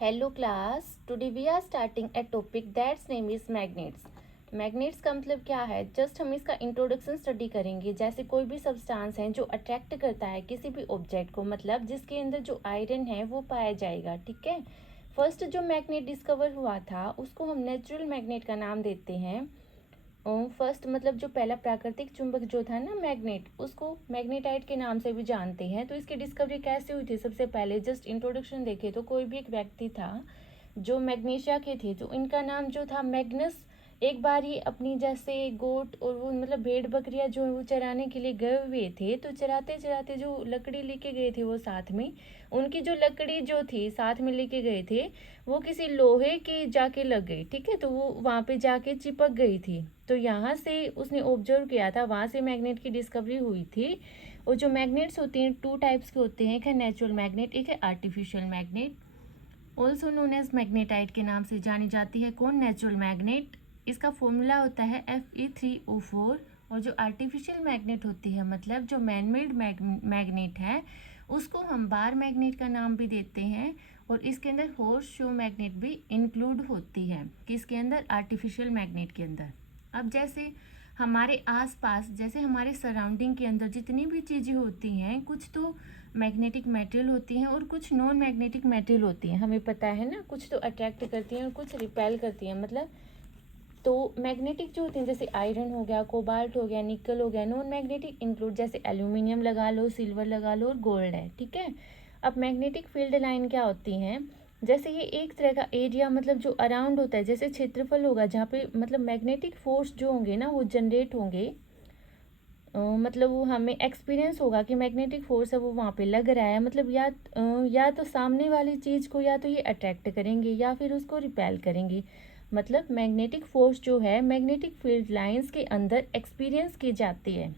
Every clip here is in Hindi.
Hello class, today we are starting a topic that's name is magnets. Magnets का मतलब क्या है? जस्ट हम इसका इंट्रोडक्शन स्टडी करेंगे। जैसे कोई भी सब्सटेंस है जो अट्रैक्ट करता है किसी भी ऑब्जेक्ट को, मतलब जिसके अंदर जो आयरन है वो पाया जाएगा। ठीक है। फर्स्ट जो मैग्नेट डिस्कवर हुआ था उसको हम नेचुरल मैग्नेट का नाम देते हैं। फर्स्ट मतलब जो पहला प्राकृतिक चुंबक जो था ना मैग्नेट, उसको मैग्नेटाइट के नाम से भी जानते हैं। तो इसकी डिस्कवरी कैसे हुई थी? सबसे पहले जस्ट इंट्रोडक्शन देखे तो कोई भी एक व्यक्ति था जो मैग्नीशिया के थे, तो इनका नाम जो था मैग्नस। एक बार ही अपनी जैसे गोट और वो मतलब भेड़ बकरियां जो है वो चराने के लिए गए हुए थे, तो चराते चराते जो लकड़ी लेके गए थे वो साथ में, उनकी जो लकड़ी जो थी साथ में लेके गए थे वो किसी लोहे की जाके लग गई। ठीक है, तो वो वहाँ पे जाके चिपक गई थी। तो यहाँ से उसने ऑब्जर्व किया था, वहाँ से मैग्नेट की डिस्कवरी हुई थी। और जो मैग्नेट्स होते हैं टू टाइप्स के होते हैं, एक है नेचुरल मैग्नेट, एक है artificial magnet. Also known as magnetite के नाम से जानी जाती है। कौन? Natural magnet. इसका फॉर्मूला होता है Fe3O4। और जो आर्टिफिशियल मैग्नेट होती है मतलब जो मैनमेड मैग्नेट है उसको हम बार मैग्नेट का नाम भी देते हैं। और इसके अंदर हॉर्स शो मैग्नेट भी इंक्लूड होती है। किसके अंदर? आर्टिफिशियल मैग्नेट के अंदर। अब जैसे हमारे आसपास, जैसे हमारे सराउंडिंग के अंदर जितनी भी चीज़ें होती हैं, कुछ तो मैग्नेटिक मटेरियल होती हैं और कुछ नॉन मैग्नेटिक मटेरियल होती हैं। हमें पता है ना, कुछ तो अट्रैक्ट करती हैं और कुछ रिपेल करती हैं। मतलब तो मैग्नेटिक जो होती हैं जैसे आयरन हो गया, कोबाल्ट हो गया, निकल हो गया। नॉन मैग्नेटिक इंक्लूड जैसे एल्यूमिनियम लगा लो, सिल्वर लगा लो और गोल्ड है। ठीक है। अब मैग्नेटिक फील्ड लाइन क्या होती हैं? जैसे ये एक तरह का एरिया मतलब जो अराउंड होता है, जैसे क्षेत्रफल होगा जहाँ पे मतलब मैग्नेटिक फोर्स जो होंगे ना वो जनरेट होंगे। मतलब वो हमें एक्सपीरियंस होगा कि मैग्नेटिक फोर्स है वो वहाँ पे लग रहा है। मतलब या तो सामने वाली चीज़ को या तो ये अट्रैक्ट करेंगे या फिर उसको रिपेल करेंगे। मतलब मैग्नेटिक फोर्स जो है मैग्नेटिक फील्ड लाइंस के अंदर एक्सपीरियंस की जाती है।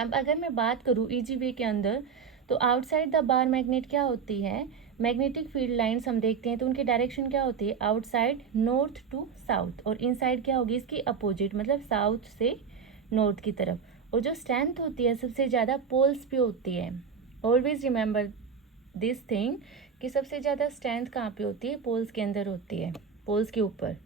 अब अगर मैं बात करूँ इजी वे के अंदर, तो आउटसाइड द बार मैग्नेट क्या होती है? मैग्नेटिक फील्ड लाइंस हम देखते हैं तो उनकी डायरेक्शन क्या होती है? Outside north to south. और इनसाइड क्या होगी? इसकी अपोजिट, मतलब साउथ से नॉर्थ की तरफ। और जो स्ट्रेंथ होती है सबसे ज़्यादा पोल्स पे होती है। ऑलवेज रिमेंबर दिस थिंग कि सबसे ज़्यादा स्ट्रेंथ कहाँ पे होती है? पोल्स के अंदर होती है, पोल्स के ऊपर।